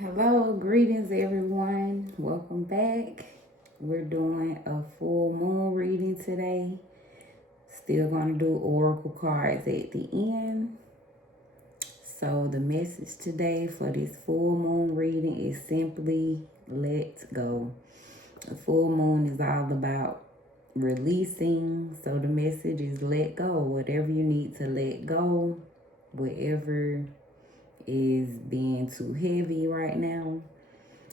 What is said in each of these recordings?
Hello, greetings everyone. Welcome back. We're doing a full moon reading today. Still going to do oracle cards at the end. So the message today for this full moon reading is simply let go. The full moon is all about releasing. So the message is let go. Whatever you need to let go, whatever is being too heavy right now,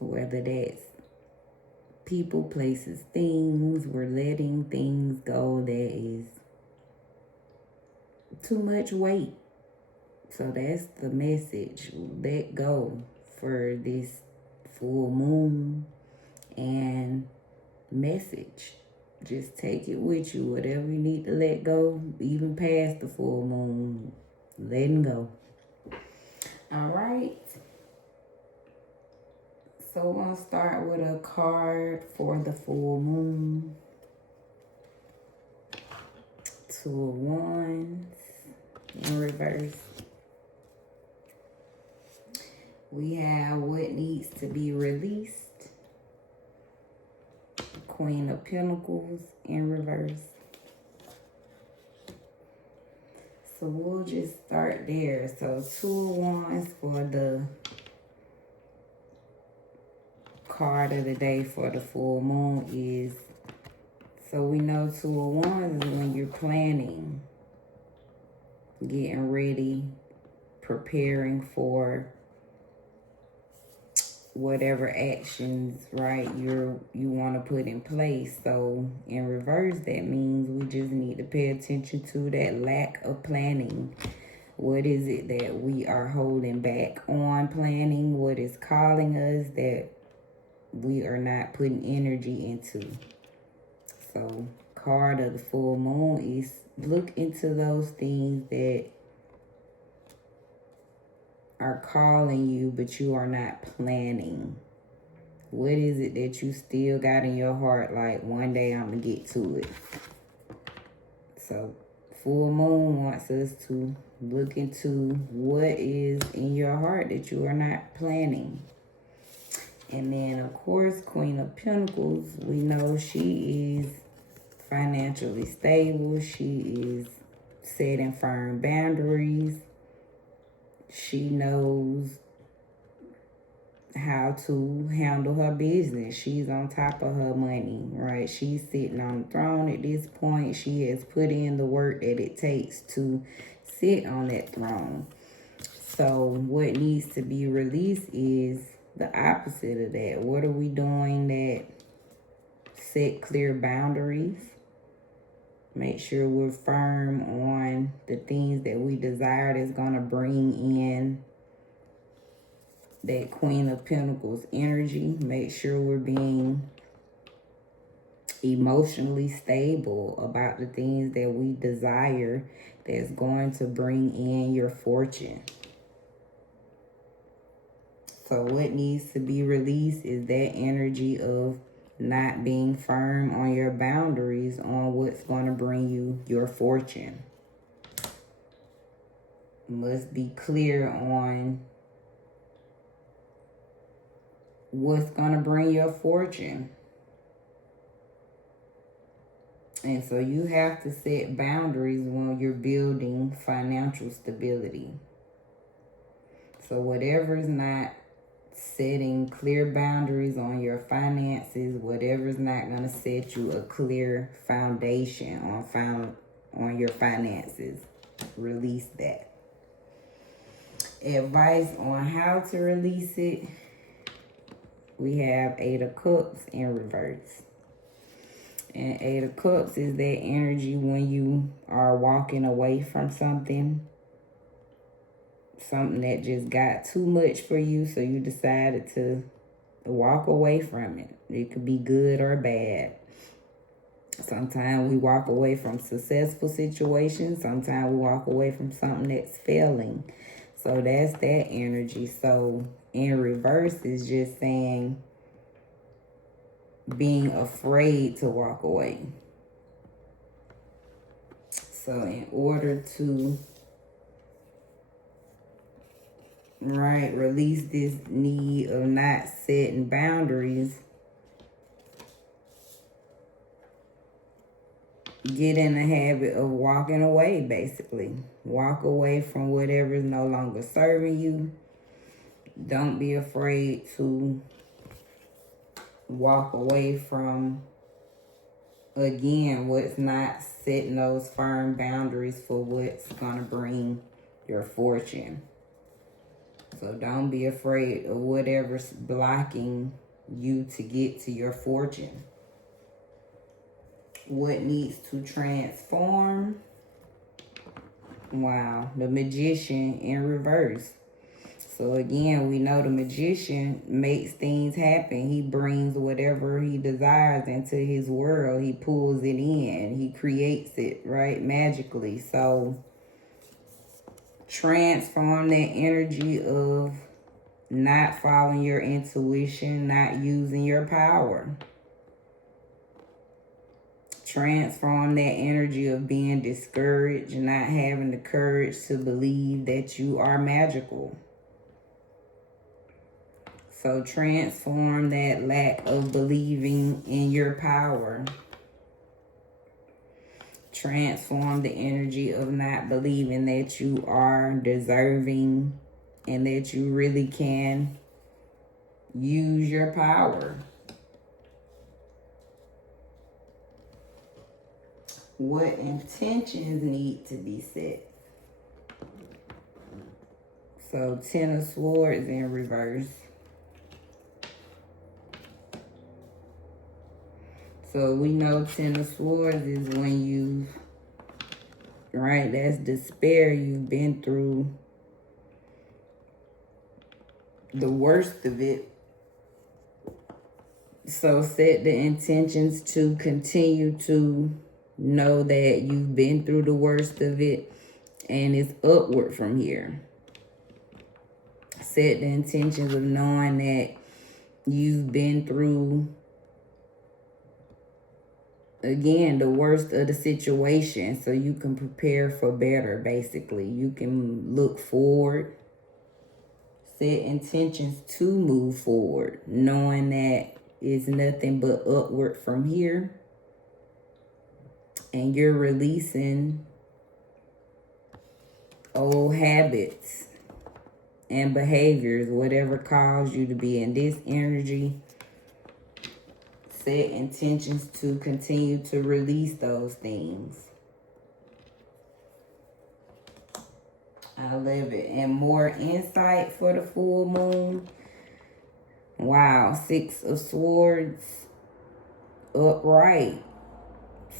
whether that's people, places, things, we're letting things go that is too much weight. So that's the message. Let go for this full moon and message. Just take it with you. Whatever you need to let go, even past the full moon, letting go. All right. So we're going to start with a card for the full moon. Two of Wands in reverse. We have what needs to be released. Queen of Pentacles in reverse. So we'll just start there. So Two of Wands for the card of the day for the full moon is, so we know Two of Wands is when you're planning, getting ready, preparing for whatever actions, right, you want to put in place. So in reverse, that means we just need to pay attention to that lack of planning. What is it that we are holding back on planning? What is calling us that we are not putting energy into? So card of the full moon is look into those things that are calling you, but you are not planning. What is it that you still got in your heart, like one day I'm going to get to it? So full moon wants us to look into what is in your heart that you are not planning. And then, of course, Queen of Pentacles, we know she is financially stable. She is setting firm boundaries. She knows how to handle her business. She's on top of her money, right? She's sitting on the throne at this point. She has put in the work that it takes to sit on that throne. So what needs to be released is the opposite of that. What are we doing that set clear boundaries? Make sure we're firm on the things that we desire that's going to bring in that Queen of Pentacles energy. Make sure we're being emotionally stable about the things that we desire that's going to bring in your fortune. So what needs to be released is that energy of not being firm on your boundaries on what's going to bring you your fortune. Must be clear on what's going to bring your fortune. And so you have to set boundaries when you're building financial stability. So whatever is not setting clear boundaries on your finances, whatever is not going to set you a clear foundation on your finances, release that. Advice on how to release it. We have Eight of Cups in reverse. And Eight of Cups is that energy when you are walking away from something that just got too much for you, so you decided to walk away from it. It could be good or bad. Sometimes we walk away from successful situations. Sometimes we walk away from something that's failing. So that's that energy. So in reverse is just saying being afraid to walk away. So in order to right? Release this need of not setting boundaries. Get in the habit of walking away, basically. Walk away from whatever is no longer serving you. Don't be afraid to walk away from, again, what's not setting those firm boundaries for what's going to bring your fortune. So don't be afraid of whatever's blocking you to get to your fortune. What needs to transform? Wow, the Magician in reverse. So again, we know the Magician makes things happen. He brings whatever he desires into his world. He pulls it in. He creates it, right? Magically. So transform that energy of not following your intuition, not using your power. Transform that energy of being discouraged, not having the courage to believe that you are magical. So transform that lack of believing in your power. Transform the energy of not believing that you are deserving and that you really can use your power. What intentions need to be set? So 10 of Swords in reverse. So we know 10 of Swords is when you, right, that's despair. You've been through the worst of it. So set the intentions to continue to know that you've been through the worst of it and it's upward from here. Set the intentions of knowing that you've been through, again, the worst of the situation, so you can prepare for better, basically. You can look forward. Set intentions to move forward, knowing that it's nothing but upward from here. And you're releasing old habits and behaviors, whatever caused you to be in this energy. Set intentions to continue to release those things. I love it. And more insight for the full moon. Wow, 6 of Swords upright.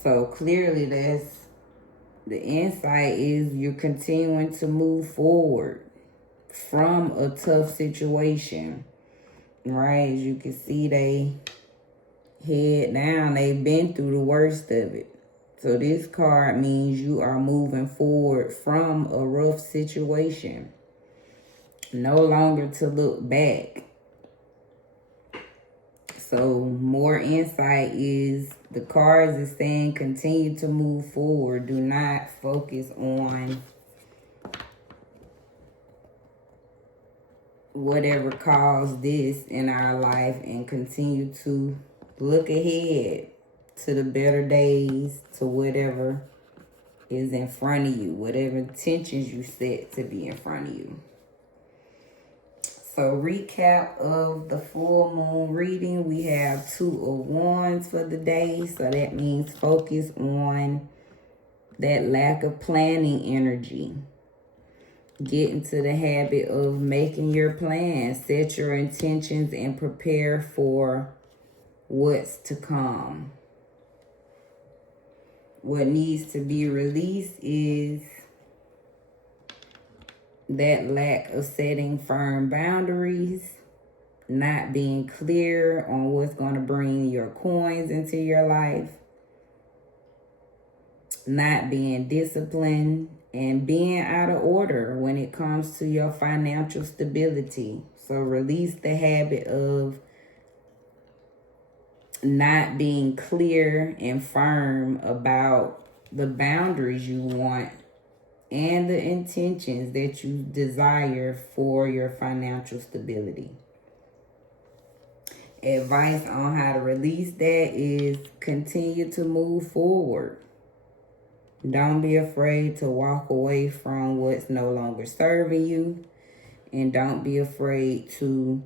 So clearly that's the insight is you're continuing to move forward from a tough situation. Right? As you can see, they head down. They've been through the worst of it. So this card means you are moving forward from a rough situation. No longer to look back. So more insight is the cards is saying continue to move forward. Do not focus on whatever caused this in our life and continue to look ahead to the better days, to whatever is in front of you, whatever intentions you set to be in front of you. So recap of the full moon reading, we have 2 of Wands for the day. So that means focus on that lack of planning energy. Get into the habit of making your plans, set your intentions, and prepare for what's to come. What needs to be released is that lack of setting firm boundaries, not being clear on what's going to bring your coins into your life, not being disciplined, and being out of order when it comes to your financial stability. So release the habit of not being clear and firm about the boundaries you want and the intentions that you desire for your financial stability. Advice on how to release that is continue to move forward. Don't be afraid to walk away from what's no longer serving you. And don't be afraid to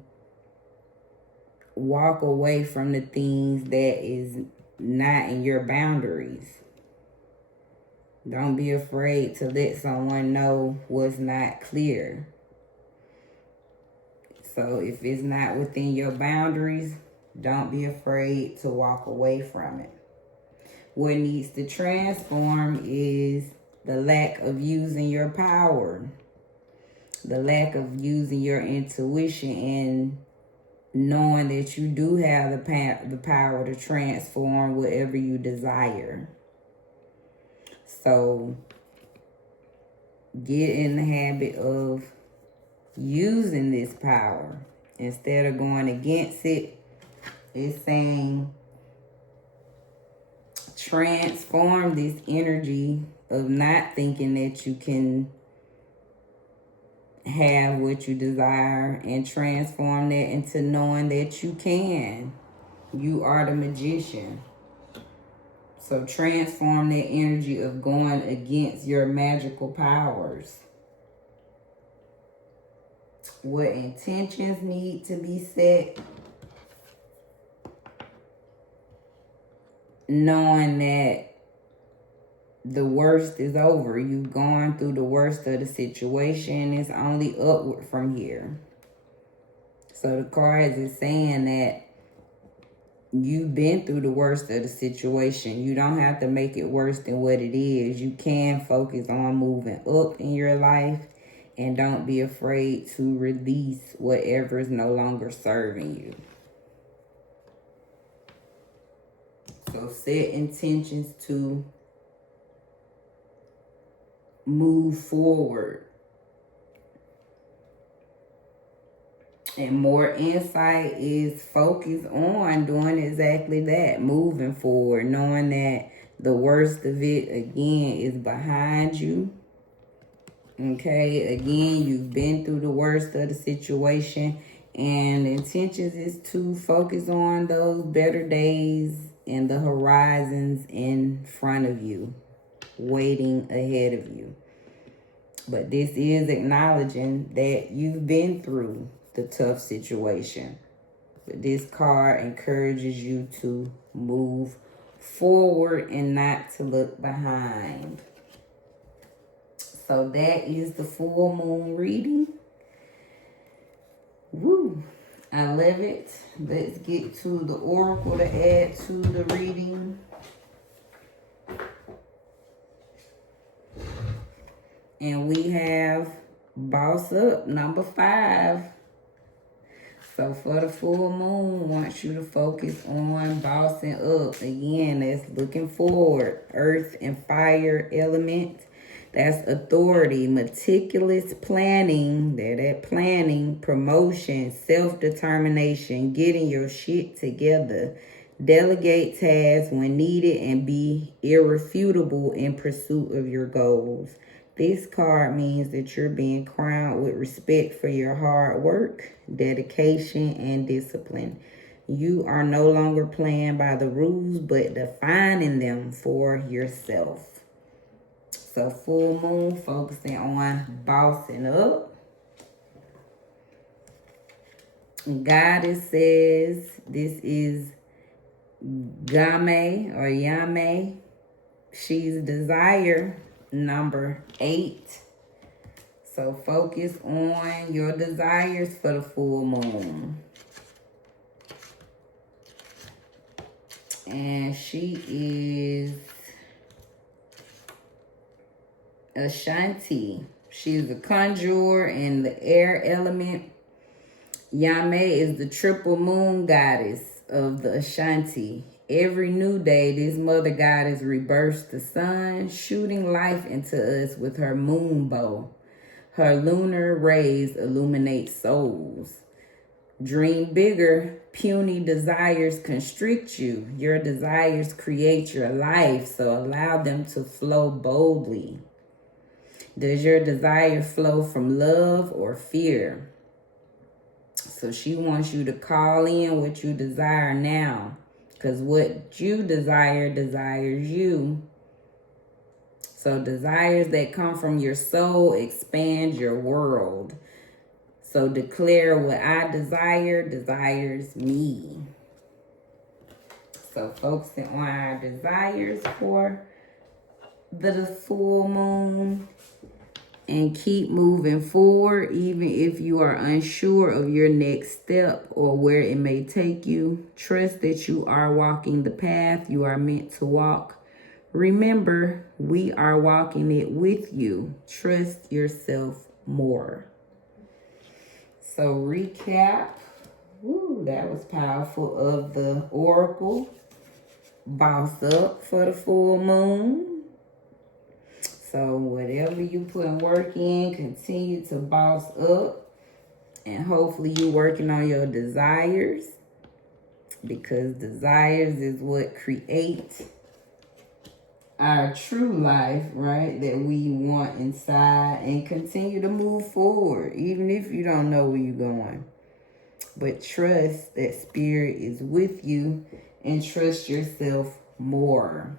walk away from the things that is not in your boundaries. Don't be afraid to let someone know what's not clear. So if it's not within your boundaries, don't be afraid to walk away from it. What needs to transform is the lack of using your power, the lack of using your intuition and knowing that you do have the power to transform whatever you desire. So get in the habit of using this power instead of going against it. It's saying transform this energy of not thinking that you can have what you desire and transform that into knowing that you can. You are the magician. So transform that energy of going against your magical powers. What intentions need to be set? Knowing that the worst is over. You've gone through the worst of the situation. It's only upward from here. So the cards is saying that you've been through the worst of the situation. You don't have to make it worse than what it is. You can focus on moving up in your life. And don't be afraid to release whatever is no longer serving you. So set intentions to move forward. And more insight is focus on doing exactly that, moving forward, knowing that the worst of it, again, is behind you. Okay, again, you've been through the worst of the situation, and the intentions is to focus on those better days and the horizons in front of you, waiting ahead of you. But this is acknowledging that you've been through the tough situation. But this card encourages you to move forward and not to look behind. So that is the full moon reading. Woo! I love it. Let's get to the oracle to add to the reading. And we have Boss Up, number 5. So for the full moon, wants you to focus on bossing up. Again, that's looking forward. Earth and fire element. That's authority, meticulous planning. That planning, promotion, self-determination, getting your shit together. Delegate tasks when needed and be irrefutable in pursuit of your goals. This card means that you're being crowned with respect for your hard work, dedication, and discipline. You are no longer playing by the rules, but defining them for yourself. So full moon, focusing on bossing up. Goddess says this is Game or Yame. She's desire number 8. So focus on your desires for the full moon. And she is Ashanti. She's a conjurer in the air element. Yame is the triple moon goddess of the Ashanti. Every new day, this mother goddess rebirths the sun, shooting life into us with her moon bow. Her lunar rays illuminate souls. Dream bigger. Puny desires constrict you. Your desires create your life, so allow them to flow boldly. Does your desire flow from love or fear? So she wants you to call in what you desire now. Because what you desire desires you. So desires that come from your soul expand your world. So declare what I desire desires me. So focusing on our desires for the full moon. And keep moving forward, even if you are unsure of your next step or where it may take you. Trust that you are walking the path you are meant to walk. Remember, we are walking it with you. Trust yourself more. So recap. Woo, that was powerful of the oracle. Boss up for the full moon. So whatever you put work in, continue to boss up. And hopefully you working on your desires. Because desires is what creates our true life, right? That we want inside. And continue to move forward. Even if you don't know where you're going. But trust that spirit is with you. And trust yourself more.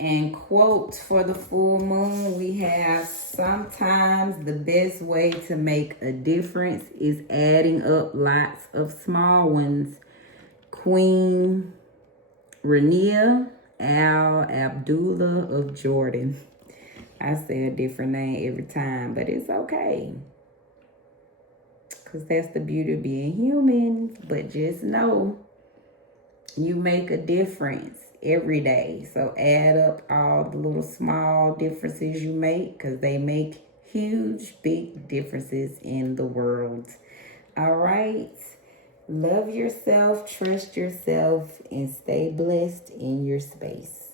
And quote for the full moon, we have, sometimes the best way to make a difference is adding up lots of small ones. Queen Rania Al Abdullah of Jordan. I say a different name every time, but it's okay. Because that's the beauty of being human. But just know, you make a difference every day. So add up all the little small differences you make, because they make huge, big differences in the world. All right. Love yourself, trust yourself, and stay blessed in your space.